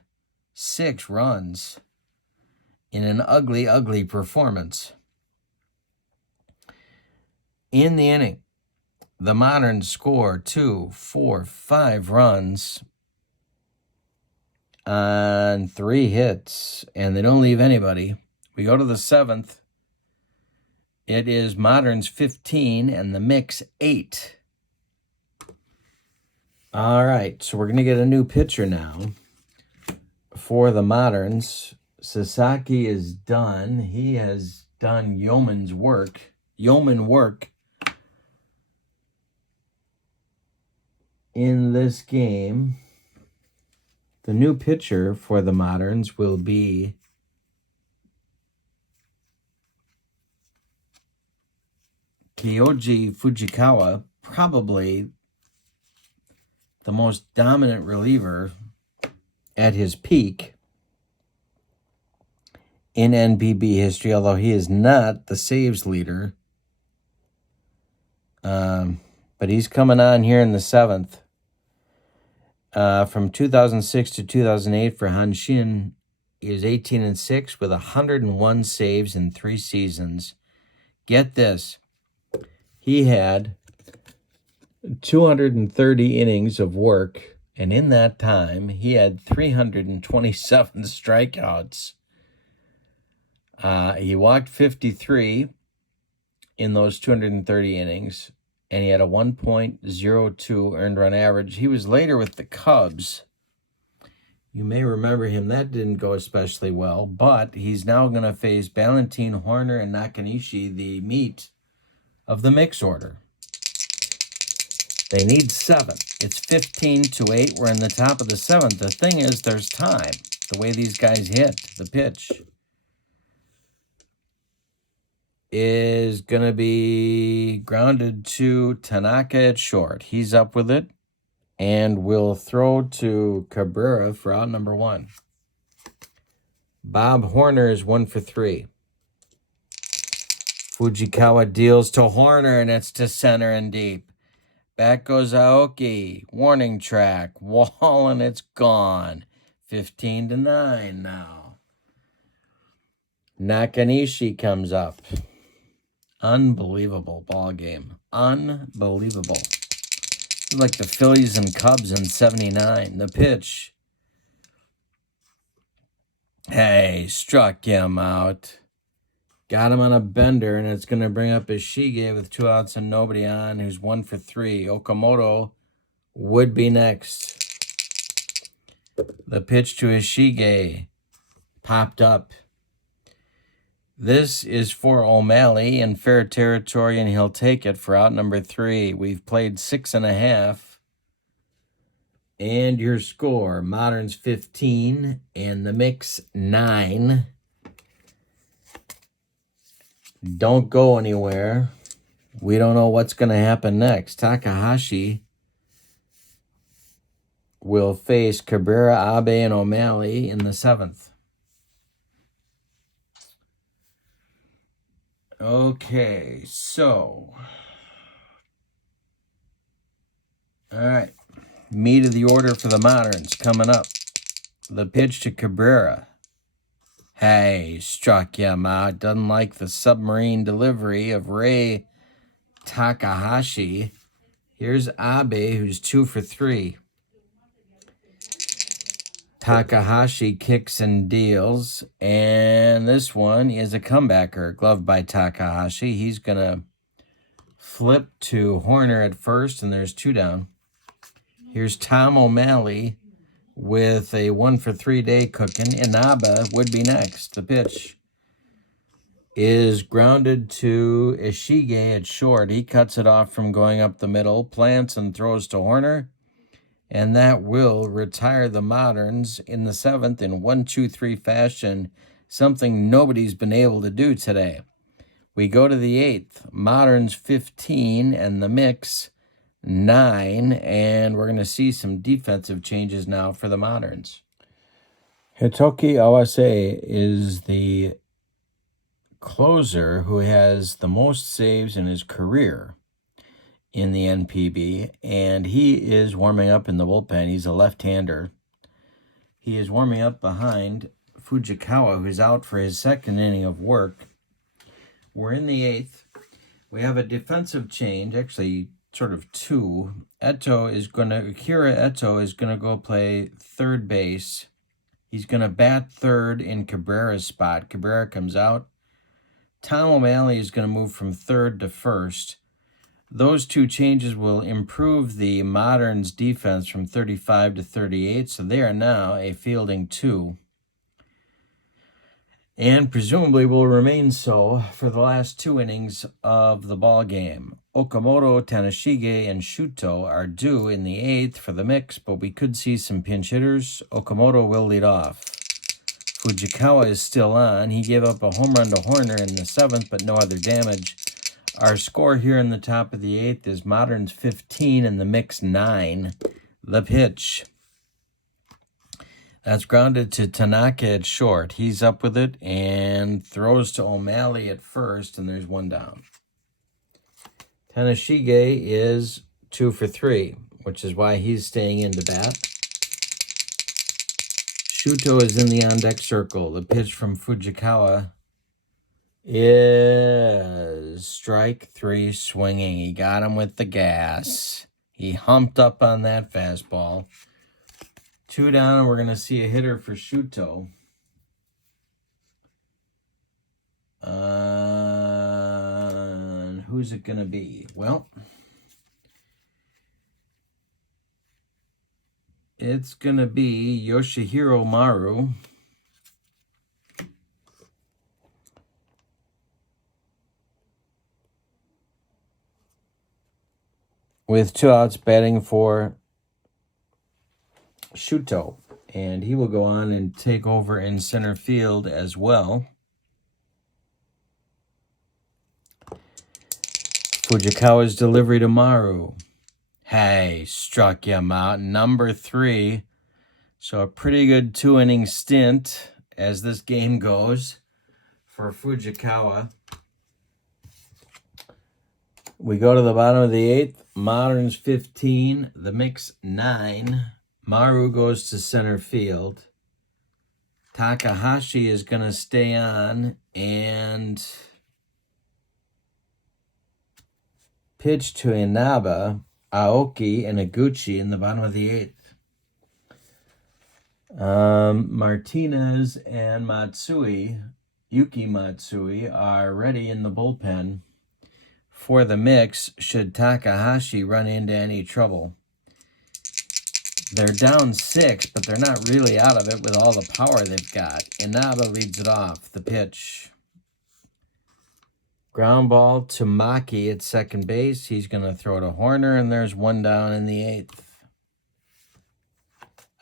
6 runs in an ugly, ugly performance. In the inning, the Moderns score 2, 4, 5 runs on 3 hits, and they don't leave anybody. We go to the 7th. It is Moderns 15 and the Mix 8. All right, so we're going to get a new pitcher now for the Moderns. Sasaki is done. He has done yeoman work. In this game. The new pitcher for the Moderns will be Kyoji Fujikawa, probably the most dominant reliever at his peak in NPB history, although he is not the saves leader. But he's coming on here in the 7th. From 2006 to 2008 for Hanshin, he was 18-6 with 101 saves in 3 seasons. Get this. He had 230 innings of work, and in that time, he had 327 strikeouts. He walked 53 in those 230 innings, and he had a 1.02 earned run average. He was later with the Cubs. You may remember him. That didn't go especially well, but he's now going to face Ballantine, Horner, and Nakanishi, the meat of the Mix order. They need 7. It's 15-8. We're in the top of the 7th. The thing is, there's time. The way these guys hit the pitch is going to be grounded to Tanaka at short. He's up with it and will throw to Cabrera for out number 1. Bob Horner is 1 for 3. Fujikawa deals to Horner, and it's to center and deep. Back goes Aoki. Warning track. Wall, and it's gone. 15-9 now. Nakanishi comes up. Unbelievable ball game. Unbelievable. Like the Phillies and Cubs in 79. The pitch. Hey, struck him out. Got him on a bender, and it's going to bring up Ishige with 2 outs and nobody on, who's 1 for 3. Okamoto would be next. The pitch to Ishige popped up. This is for O'Malley in fair territory, and he'll take it for out number 3. We've played 6.5. And your score, Moderns 15 and the mix 9. Don't go anywhere. We don't know what's going to happen next. Takahashi will face Cabrera, Abe, and O'Malley in the 7th. Okay, so. All right. Meat of the order for the Moderns coming up. The pitch to Cabrera. Hey, struck him out. Doesn't like the submarine delivery of Ray Takahashi. Here's Abe, who's 2 for 3. Takahashi kicks and deals. And this one is a comebacker. Gloved by Takahashi. He's going to flip to Horner at first, and there's 2 down. Here's Tom O'Malley with a 1 for 3 day cooking. Inaba would be next. The pitch is grounded to Ishige at short. He cuts it off from going up the middle, plants and throws to Horner, and that will retire the Moderns in the 7th in 1-2-3 fashion, something nobody's been able to do today. We go to the 8th. Moderns 15 and the mix 9, and we're going to see some defensive changes now for the Moderns. Hitoki Awase is the closer who has the most saves in his career in the NPB, and he is warming up in the bullpen. He's a left-hander. He is warming up behind Fujikawa, who's out for his 2nd inning of work. We're in the 8th. We have a defensive change, actually sort of 2. Akira Eto is going to go play 3rd base. He's going to bat 3rd in Cabrera's spot. Cabrera comes out. Tom O'Malley is going to move from 3rd to 1st. Those 2 changes will improve the Moderns' defense from 35 to 38, so they are now a fielding 2. And presumably will remain so for the last 2 innings of the ball game. Okamoto, Tanashige, and Shuto are due in the 8th for the mix, but we could see some pinch hitters. Okamoto will lead off. Fujikawa is still on. He gave up a home run to Horner in the 7th, but no other damage. Our score here in the top of the 8th is Moderns 15 and the mix 9. The pitch. That's grounded to Tanaka at short. He's up with it and throws to O'Malley at first, and there's 1 down. Tanashige is 2 for 3, which is why he's staying in to bat. Shuto is in the on-deck circle. The pitch from Fujikawa is strike 3 swinging. He got him with the gas. He humped up on that fastball. 2 down, we're going to see a hitter for Shuto. Who's it going to be? Well, it's going to be Yoshihiro Maru. With 2 outs batting for Shuto. And he will go on and take over in center field as well. Fujikawa's delivery to Maru. Hey, struck him out. Number 3. So a pretty good 2-inning stint as this game goes for Fujikawa. We go to the bottom of the 8th. Moderns 15, the mix 9. Maru goes to center field. Takahashi is going to stay on and pitch to Inaba, Aoki, and Iguchi in the bottom of the 8th. Martinez and Matsui Yuki Matsui are ready in the bullpen for the mix should Takahashi run into any trouble. They're down 6, but they're not really out of it with all the power they've got. Inaba leads it off. The pitch. Ground ball to Maki at second base. He's going to throw to Horner, and there's one down in the 8th.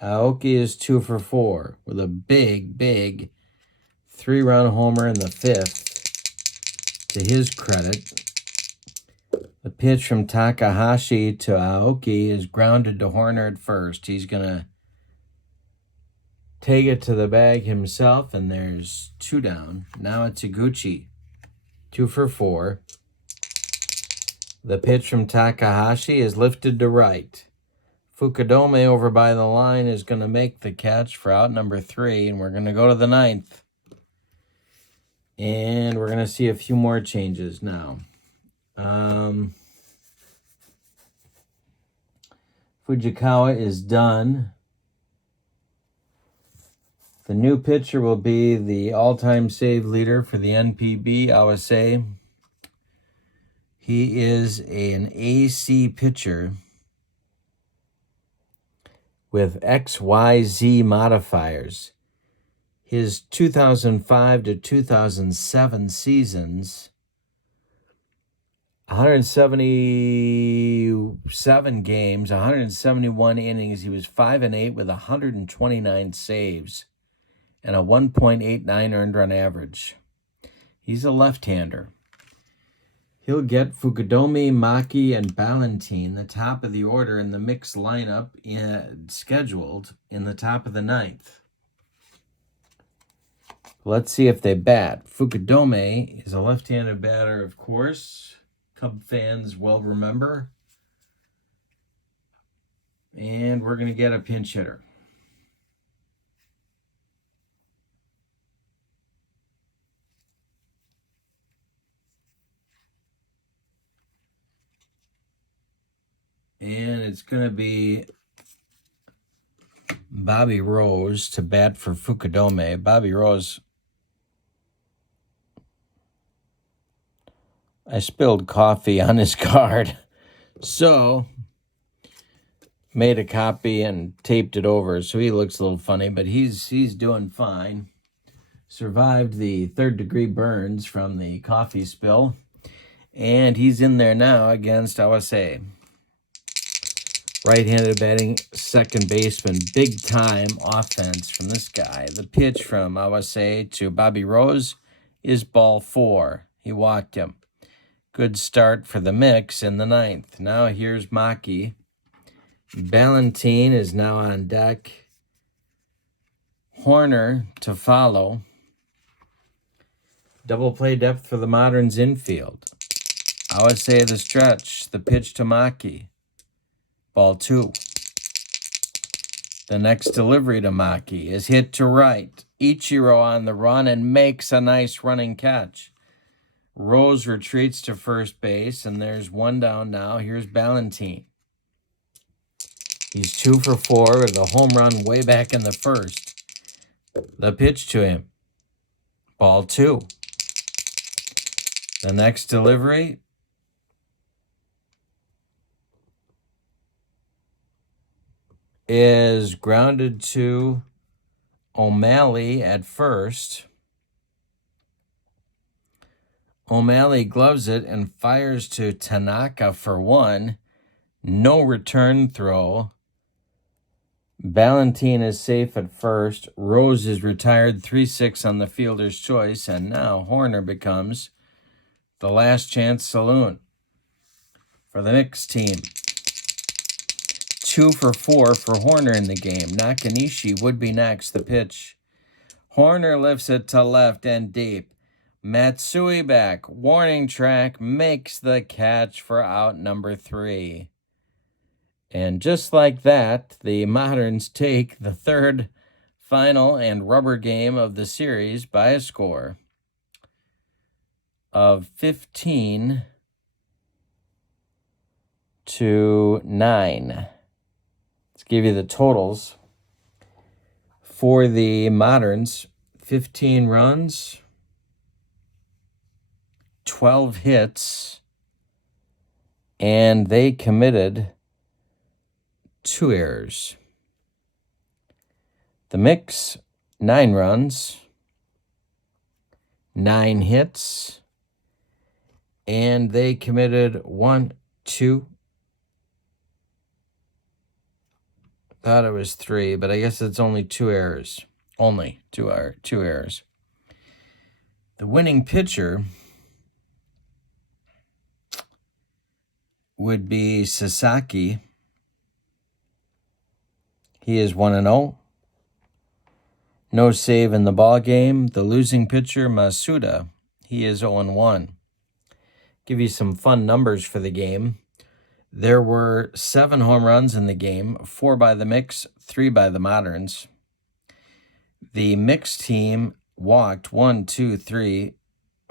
Aoki is 2 for 4 with a big 3-run homer in the 5th. To his credit, the pitch from Takahashi to Aoki is grounded to Horner at first. He's going to take it to the bag himself, and there's 2 down. Now it's Iguchi, 2 for 4. The pitch from Takahashi is lifted to right. Fukudome over by the line is going to make the catch for out number 3, and we're going to go to the 9th. And we're going to see a few more changes now. Fujikawa is done. The new pitcher will be the all-time save leader for the NPB, Awase. He is an AC pitcher with XYZ modifiers. His 2005 to 2007 seasons, 177 games, 171 innings. He was 5-8 with 129 saves and a 1.89 earned run average. He's a left-hander. He'll get Fukudome, Maki, and Ballantine, the top of the order in the mixed lineup scheduled in the top of the 9th. Let's see if they bat. Fukudome is a left-handed batter, of course. Cub fans will remember. And we're going to get a pinch hitter. And it's going to be Bobby Rose to bat for Fukudome. Bobby Rose, I spilled coffee on his card, so made a copy and taped it over, so he looks a little funny, but he's doing fine. Survived the third-degree burns from the coffee spill, and he's in there now against Awase. Right-handed batting second baseman. Big-time offense from this guy. The pitch from Awase to Bobby Rose is ball 4. He walked him. Good start for the mix in the 9th. Now here's Maki. Ballantine is now on deck. Horner to follow. Double play depth for the Moderns infield. Awase the stretch. The pitch to Maki. Ball 2. The next delivery to Maki is hit to right. Ichiro on the run and makes a nice running catch. Rose retreats to first base, and there's one down now. Here's Ballantine. He's 2 for 4 with a home run way back in the 1st. The pitch to him. Ball 2. The next delivery is grounded to O'Malley at first. O'Malley gloves it and fires to Tanaka for 1. No return throw. Ballantine is safe at first. Rose is retired 3-6 on the fielder's choice, and now Horner becomes the last chance saloon for the mixed team. 2 for 4 for Horner in the game. Nakanishi would be next. The pitch. Horner lifts it to left and deep. Matsui back. Warning track makes the catch for out number 3. And just like that, the Moderns take the third, final, and rubber game of the series by a score of 15-9. Let's give you the totals. For the Moderns, 15 runs, 12 hits, and they committed 2 errors. The mix, 9 runs, 9 hits, and they committed 1, 2. Thought it was 3, but I guess it's only 2 errors. Only 2 errors. The winning pitcher would be Sasaki. He is 1-0. No save in the ball game. The losing pitcher, Masuda, he is 0-1. Give you some fun numbers for the game. There were 7 home runs in the game, 4 by the mix, 3 by the moderns. The mixed team walked 1, 2, 3,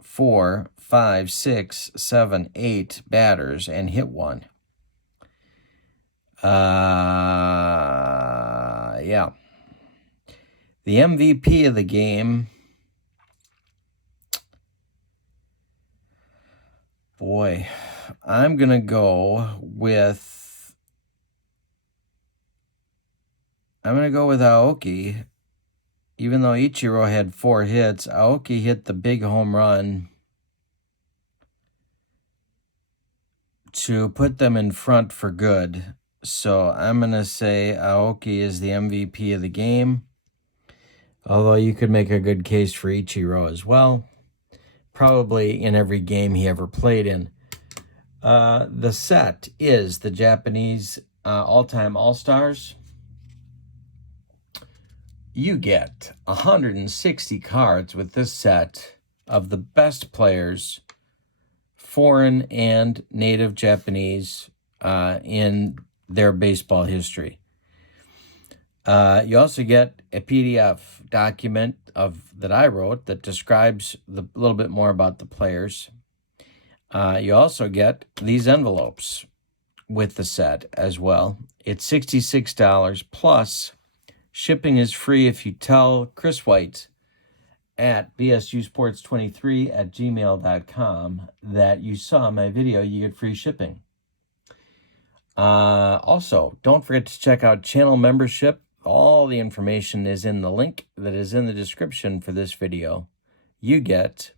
4, 5, 6, 7, 8 batters and hit 1. Yeah. The MVP of the game, boy, I'm going to go with Aoki. Even though Ichiro had 4 hits, Aoki hit the big home run to put them in front for good. So I'm going to say Aoki is the MVP of the game. Although you could make a good case for Ichiro as well. Probably in every game he ever played in. The set is the Japanese all-time All-Stars. You get 160 cards with this set of the best players, foreign and native Japanese, in their baseball history. You also get a PDF document that I wrote that describes a little bit more about the players. You also get these envelopes with the set as well. It's $66 plus shipping is free if you tell Chris White at bsusports23@gmail.com that you saw my video. You get free shipping. Also, don't forget to check out channel membership. All the information is in the link that is in the description for this video. You get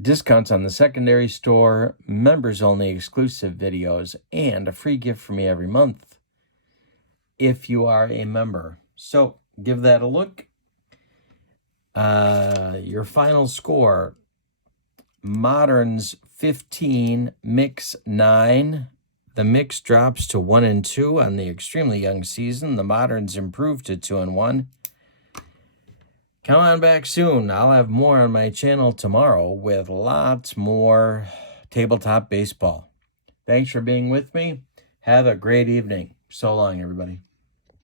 discounts on the secondary store, members-only exclusive videos, and a free gift from me every month if you are a member. So give that a look. Your final score, Moderns 15, Mix 9. The mix drops to 1-2 on the extremely young season. The Moderns improve to 2-1. Come on back soon. I'll have more on my channel tomorrow with lots more tabletop baseball. Thanks for being with me. Have a great evening. So long, everybody.